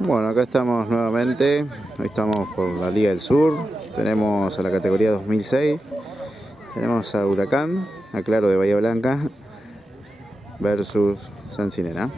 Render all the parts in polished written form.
Bueno, acá estamos nuevamente. Hoy estamos por la Liga del Sur. Tenemos a la categoría 2006. Tenemos a Huracán, a Claro de Bahía Blanca versus Sancinena.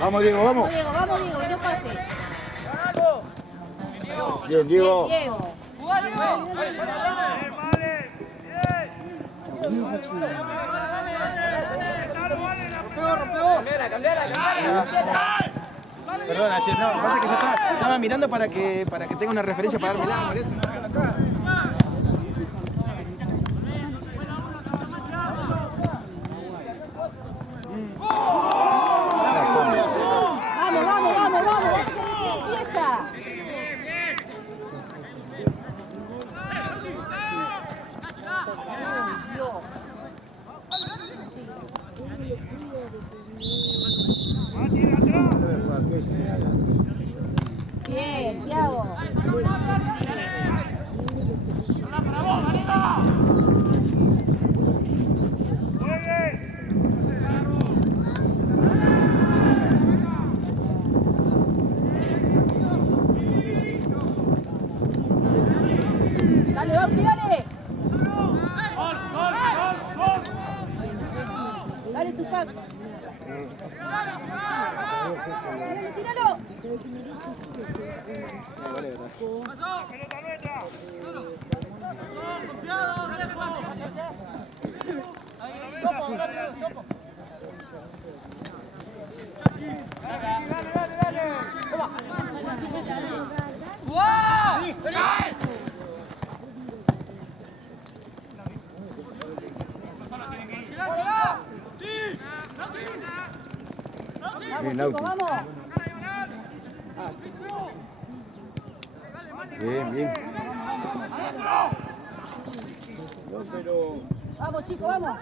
Vamos, Diego, vamos. Vamos, Diego, que no pase. Bien, Diego. Bien, Diego. Perdón, ayer no, pasa que yo estaba mirando para que tenga una referencia para darme la parece. Bien, Thiago. Dale, Bauti, dale. Dale, Tupac. tíralo. Bien, Lauti. Vamos. Bien, bien. Vamos, chicos, vamos.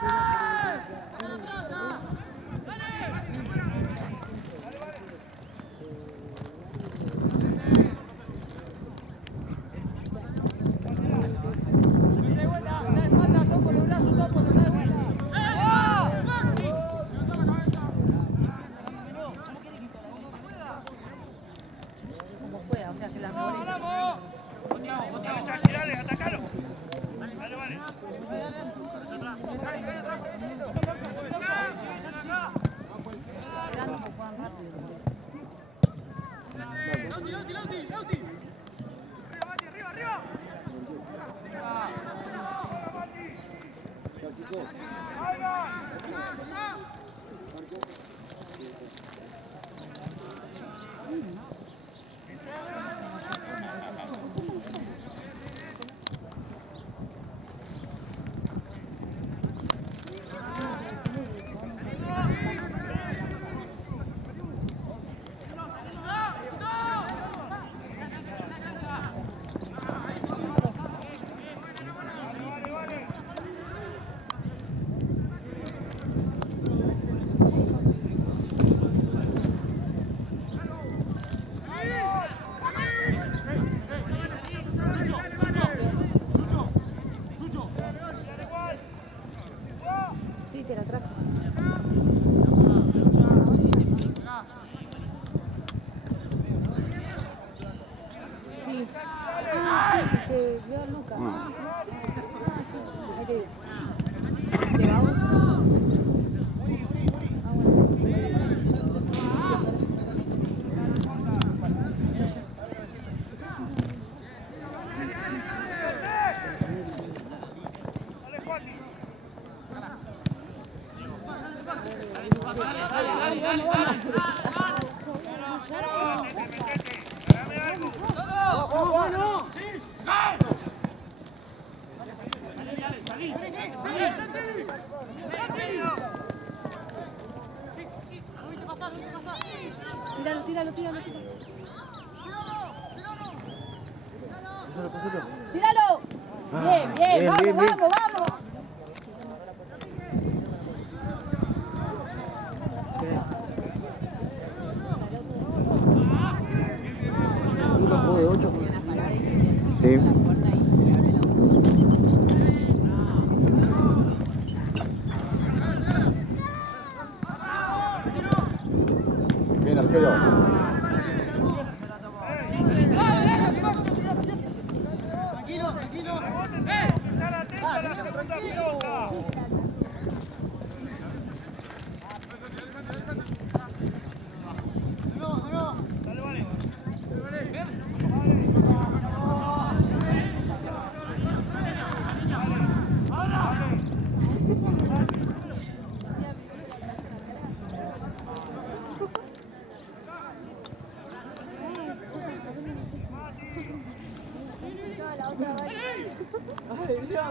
Como pueda, o sea que la Sí, te la trajo. Sí. Ah, sí, porque veo a Lucas. Ahí te digo. ¿Llegamos? Tíralo. ¡Tíralo! Bien, bien, vamos, bien, bien. vamos. Lucas jugó de 8. Sí. Bien, arquero.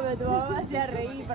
Ay, tu mamá hacía reír.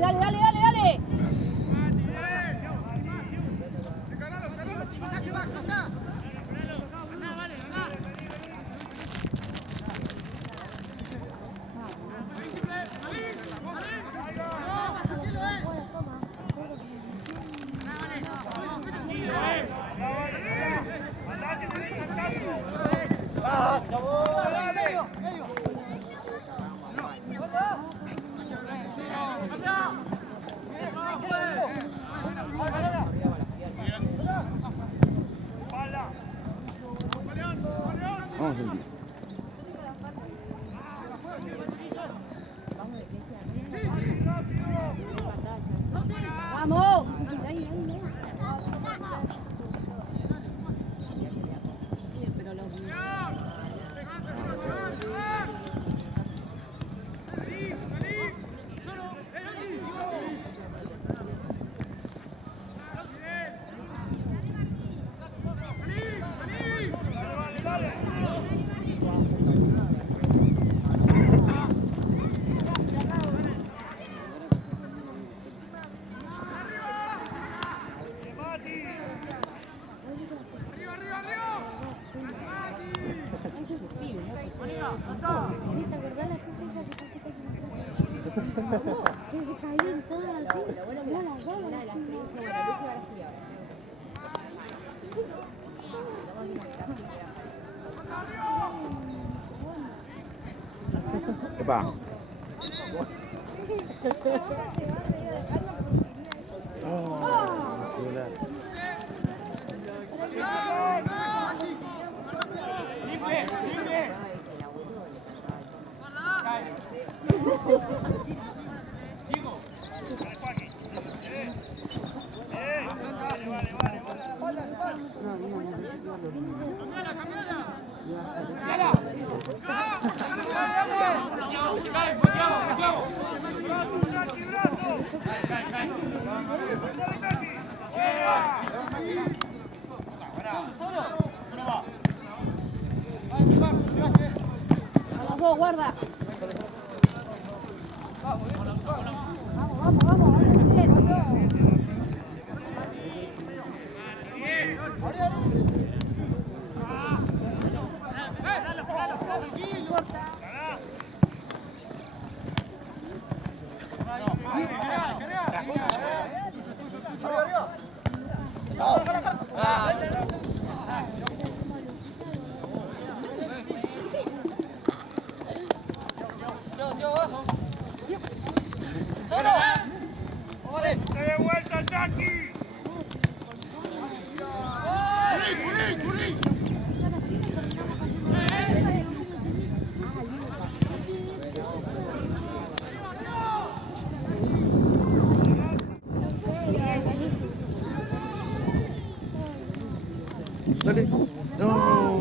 dale, dale, dale, dale. Vamos a sentir. Vamos. Que se caían todas así. No las Epa. A los dos, guarda. Vamos, vamos. Dale. No.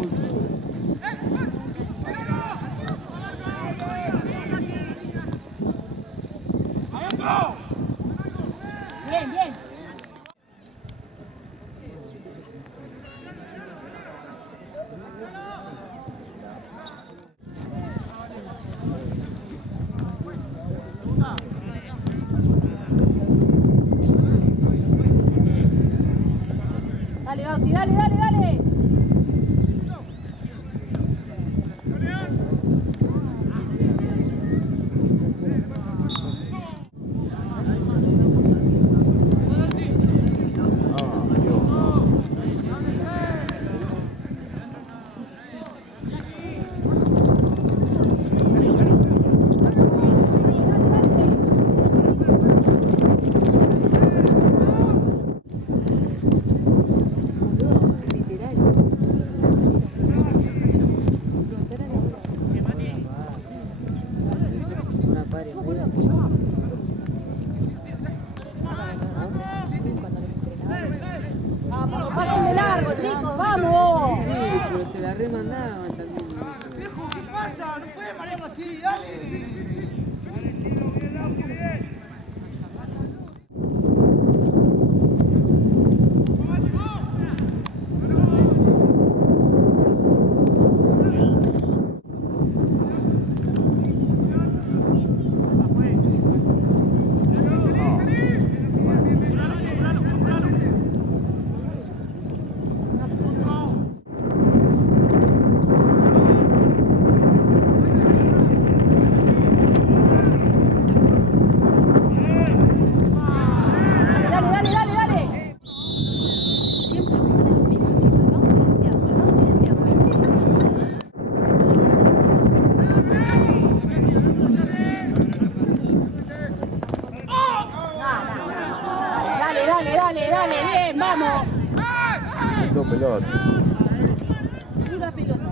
Bien, bien. Dale, Bauti, dale, dale, dale. Vamos, pasen de largo, chicos, vamos. Sí, pero se la remandaban también. Viejo, ¿qué pasa? No puede marearlo así, dale. ¡Vamos! Dos pelotas. Pura pelota.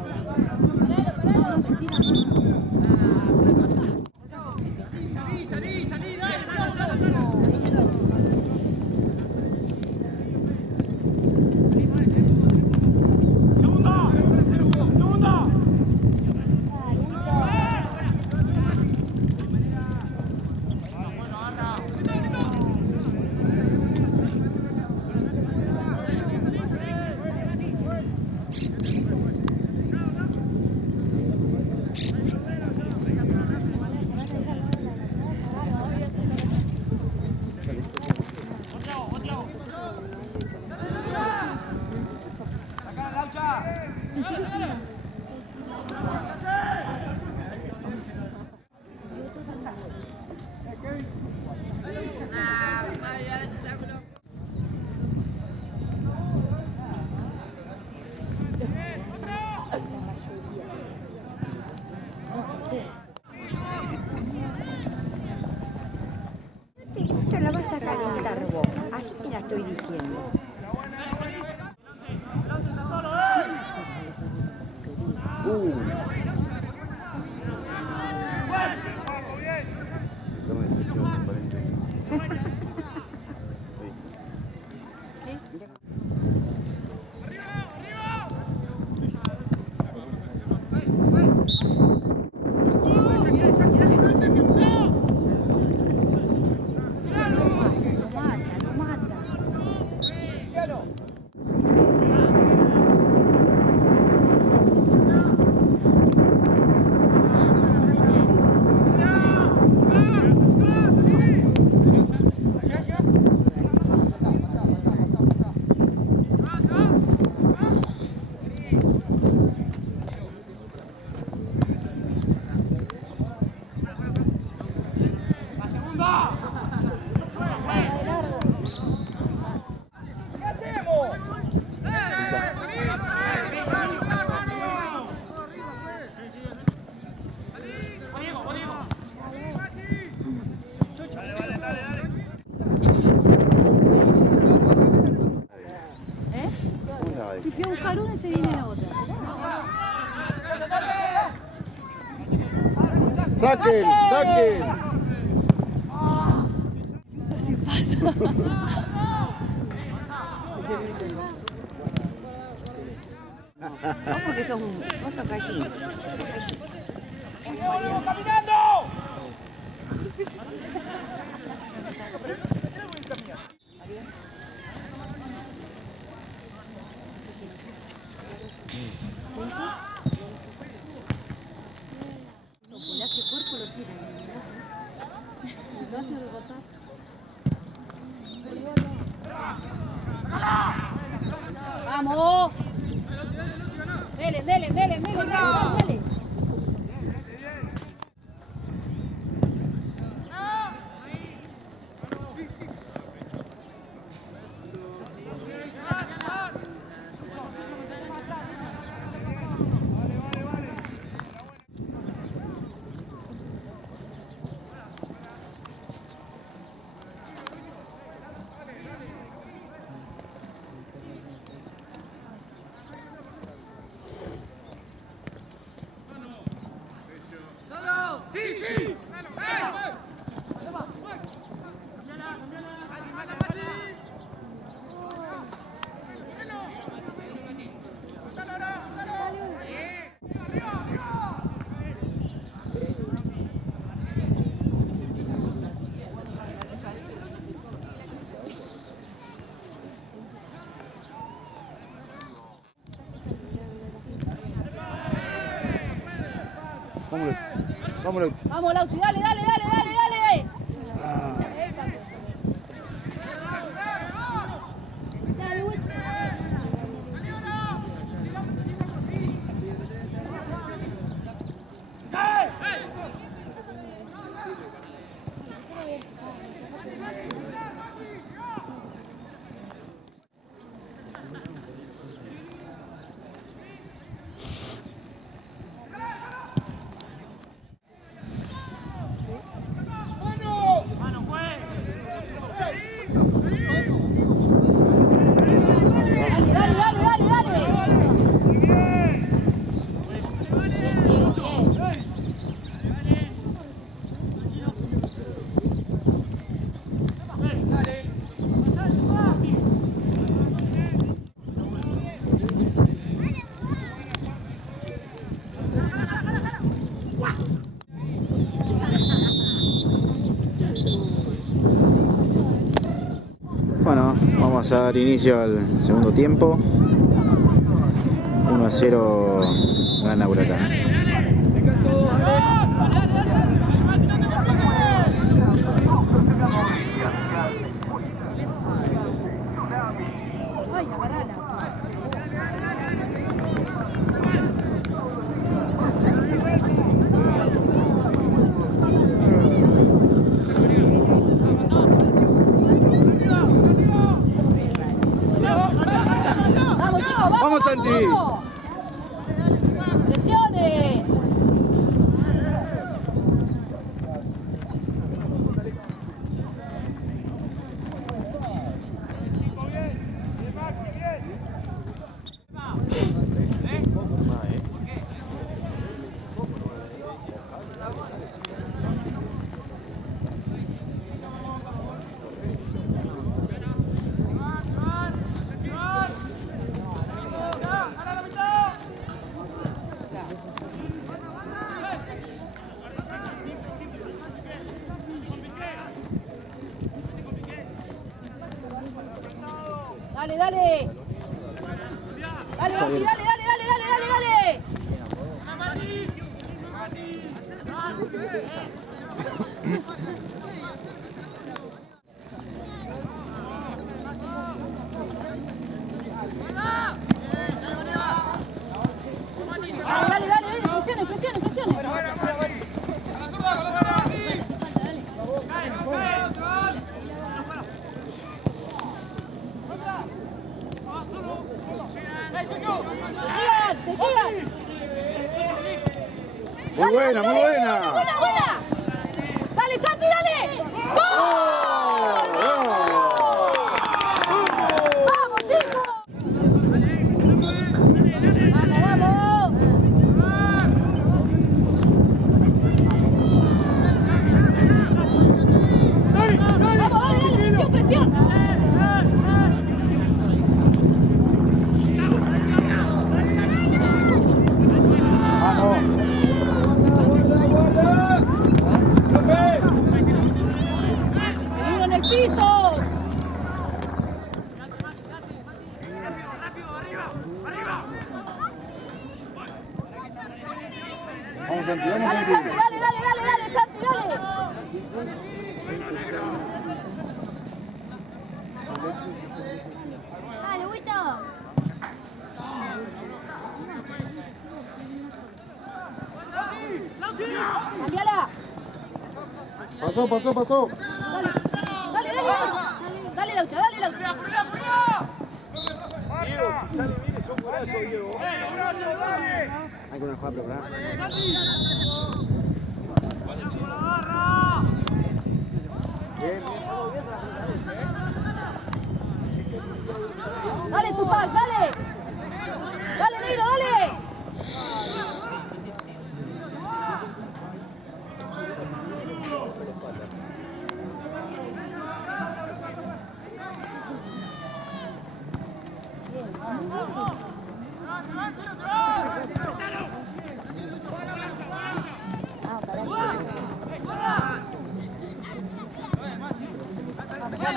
Esto la vas a calentar vos, así te la estoy diciendo. Lo mata. Y fui a buscar una y se viene la otra. ¡Saquen! ¡Saquen! Así pasa. Vos porque sos vos sos gallina. Le hace cuerpo, lo tira. Lo hace rebotar. ¡Vamos! Dele, dele, dele, dele, dele. Vamos, Lauti. Vamos, Lauti, dale, dale, dale, dale, dale. Dale, güey. Vamos a dar inicio al segundo tiempo. 1-0 gana Huracán. Ay, agarrala. Vamos, chicos, vamos. ¡Vamos, Santi! Vamos. Presione. Dale, dale. Dale, Basti, dale, dale, dale, dale, dale, dale. Dale, dale, dale, presione, presione, presione. ¡Te llegan! Muy buena, muy buena. ¡Buena, buena! ¡Dale, Santi, dale! ¡Gol! ¡Vamos, chicos! ¡Vamos, vamos! ¡Vamos, dale, dale! ¡Presión, presión! Vamos, Santi, vamos, Dale, Santi. Santi, dale, dale, dale, dale, Santi, dale. Dale, Huito. Cambiala. Pasó, pasó, pasó. Dale, dale, dale, Laucha. Dale, Laucha, dale, Laucha. Diego, si sale bien es un golazo, Diego. Hay que una jugada preparada. Bien. Dale, Tupac, dale. Dale, Negro, dale.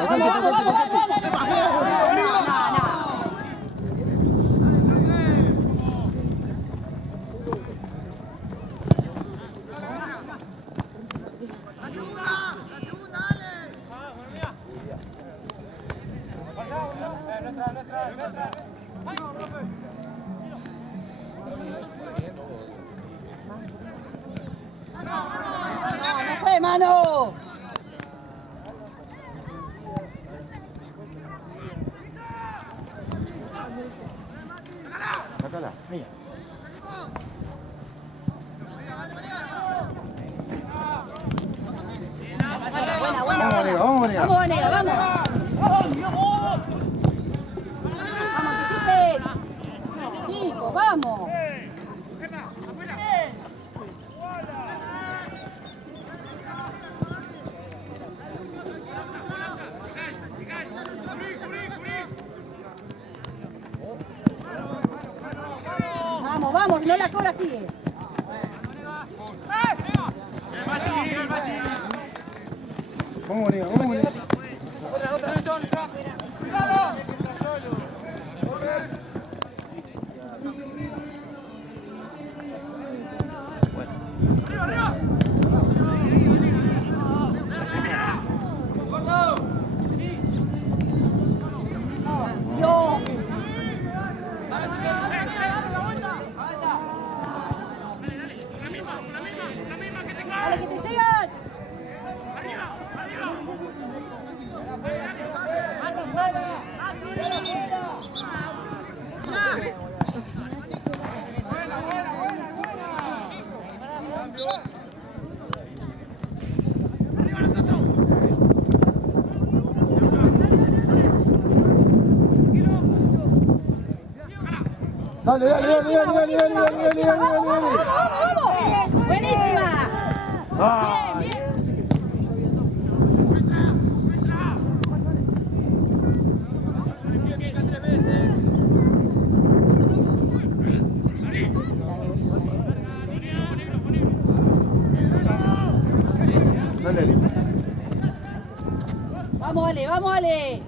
Pasante, pasante, pasante. No fue, mano. Sácala, mía. Buena, buena. Vamos, Vanega, vamos, Vanega. Vamos, Vanega, vamos. Vamos, anticipen. Chicos, vamos. Vamos, vamos, no la cobra sigue. Vamos, Vanega, vamos, Vanega. Otra. Dale, dale, dale, dale, dale, dale, dale, dale, dale, dale. ¡Vamos! ¡Buenísima! Ah. Bien, bien. Dale, Ale. Vamos, Ale, vamos, Ale.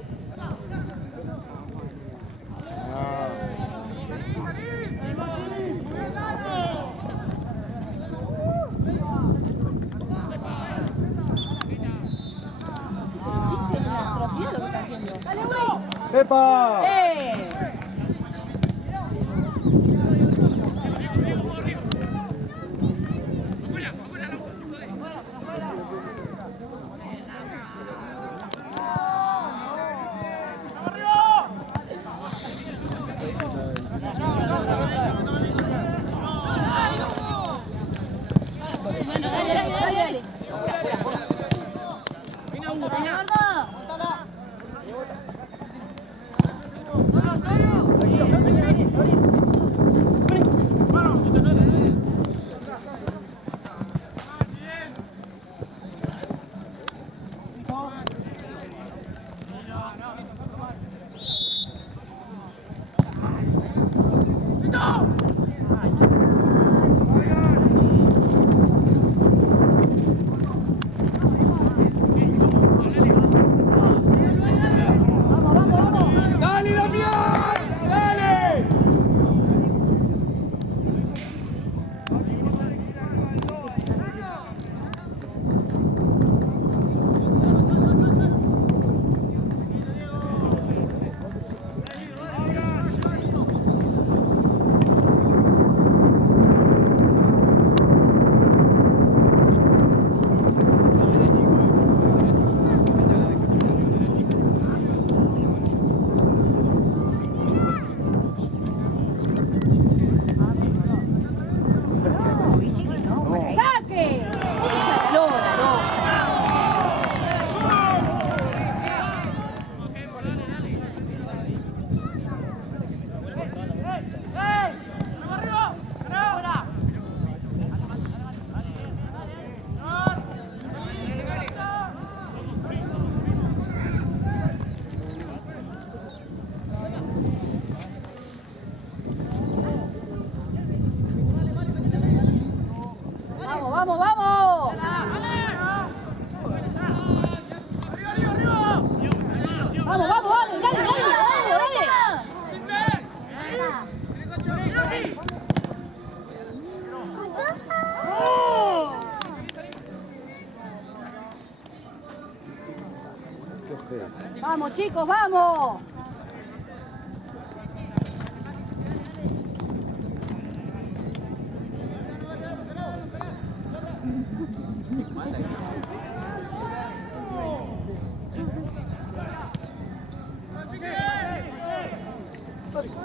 Es una atrocidad lo que está haciendo. ¡Dale, güey! ¡Epa! Bueno, dale, dale, dale, dale. Vamos, vamos, vamos. ¡Dale, Damián! ¡Dale! No, viste que no, por ahí. ¡Saque! Echa la lona, no. Vamos, vamos, vamos. Vamos, vamos, dale, dale, dale, dale, dale. Vamos, chicos, vamos.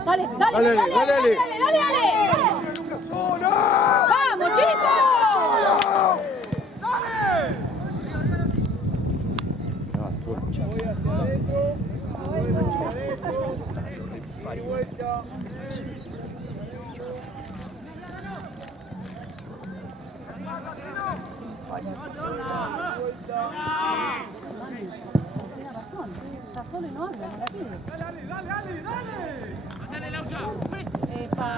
Dale, dale, dale, Dale, dale, dale, dale, dale. dale, dale. ¡Vamos, chicos! Tiene razón. Está solo y no anda, no la pide. Epa.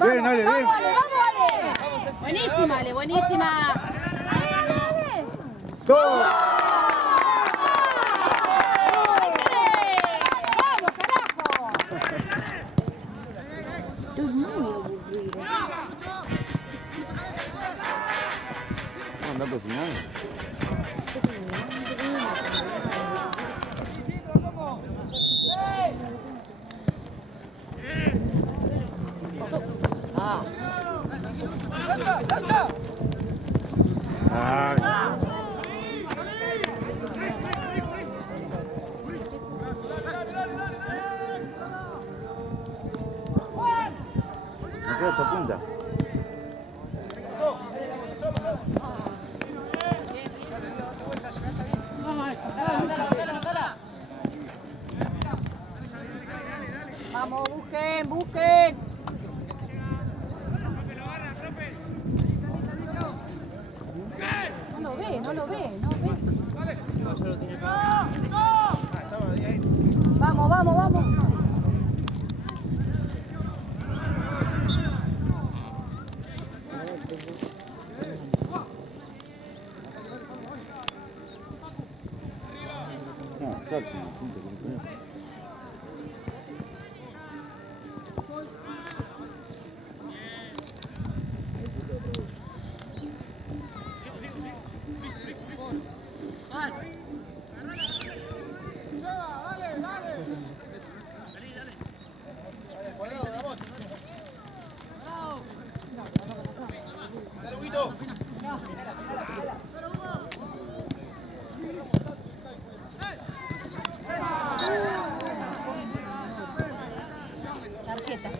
Bien, dale, bien. ¡Vamos, Ale! ¡Vamos, Ale! Buenísima, Ale, buenísima. ¡Gol! ¡Vamos, carajo! Estoy muy aburrida. Anda cocinando. Ay. No queda esta punta. Vamos, busquen, busquen. No lo ve, no lo ve, no ve. Vamos, vamos, vamos. No, exacto. Punta que no tenés. Tarjeta.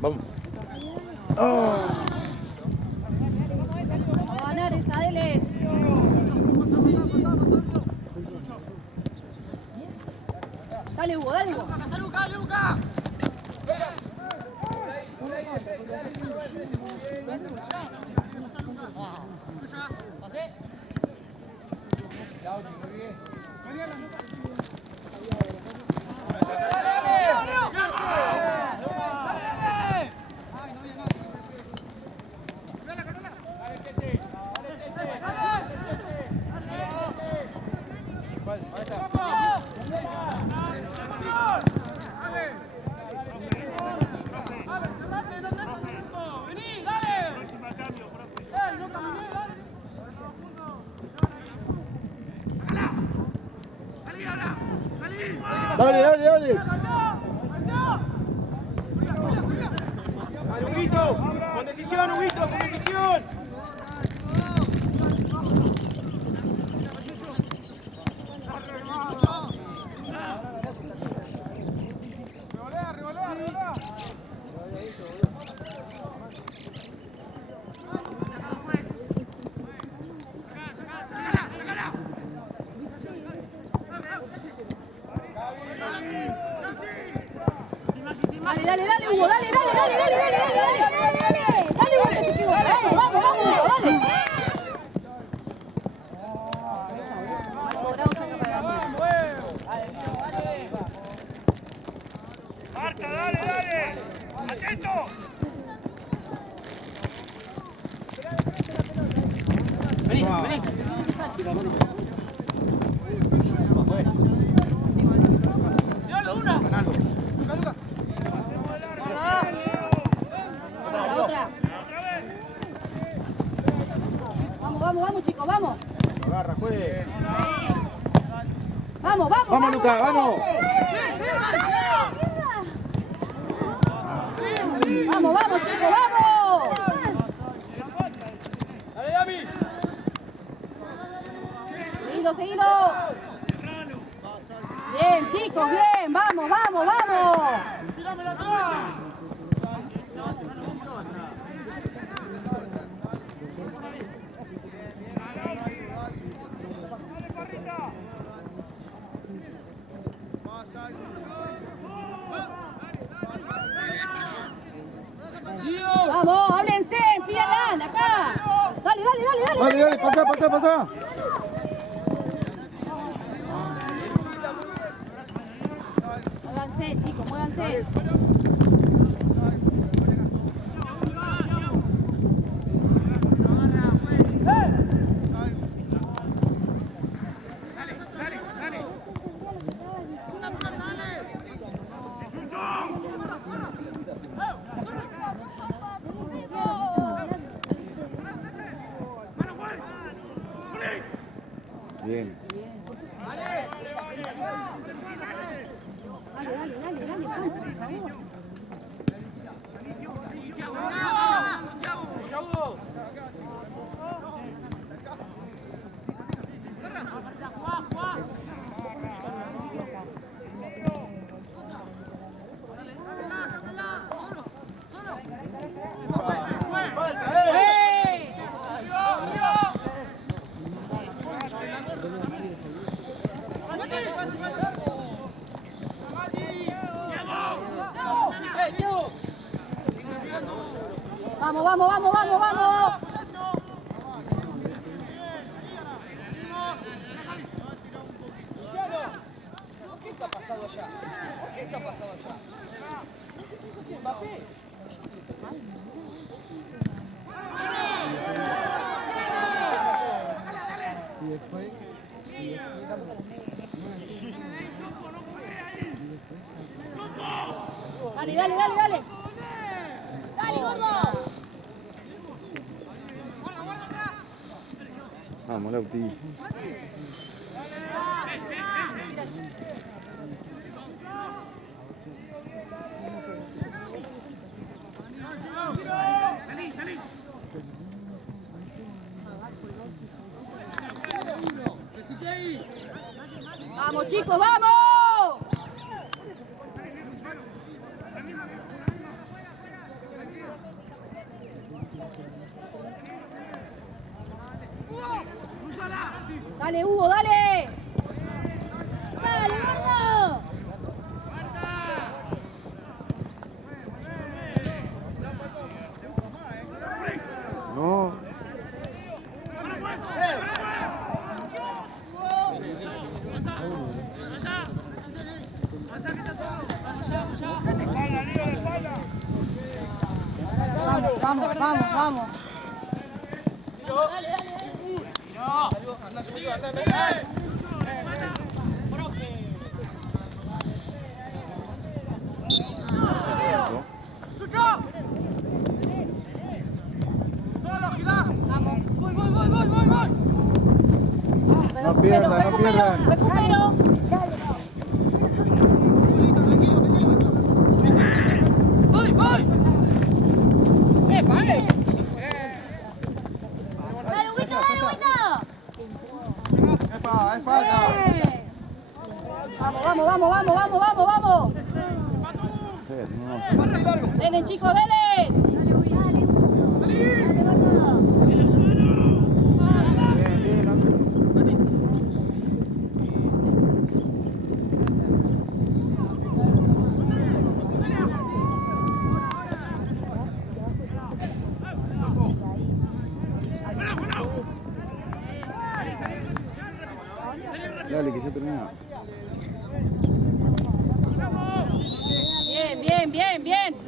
Vamos. Vamos a ganar esa, dele. Dale, Hugo, dale, Hugo. Dale, dale, dale. Dale, Huguito. Con decisión, Huguito, con decisión. Dale, dale, dale, Hugo, dale, dale, dale, dale, dale, dale, dale. Dale, Hugo, que se equivoca. Vamos, vamos, vamos, Hugo, dale. Marta, dale, dale. Atento. Vení, vení. Llévalo una. Ganando. Luca. Otra. Vamos, vamos, vamos, chicos, vamos. Agarra, juegue. Vamos, vamos. Vamos, Luca, vamos. Vamos, vamos, chicos, vamos. Dale, Dami. Seguilo, seguilo. Bien, chicos, bien. Vamos, vamos, vamos. Dale, dale, pasá, pasá, pasá. Muévanse, chicos, muévanse. Bien. Vamos, vamos, vamos, vamos, vamos. ¿Qué está pasando allá? ¿Qué está pasando allá? ¿Mbappé? Y después Dale, dale, dale, dale. Dale, gordo. Vamos, Lauti. Vamos, chicos, vamos. Dale, Hugo, dale. Dale, gordo. No. Vamos, vamos, vamos, vamos. No pierdan, no pierdan. Recupero. ¡Voy, voy! ¡Epa, Dale, Huguito, dale, Huguito. ¡Epa, es falta! Vamos, vamos, vamos, vamos, vamos, vamos, vamos. No. Delen, chicos, delen. Dale, Huguito. Dale, gordo. Bien, bien. No. Dale, que ya termina. Bien, bien, bien, bien.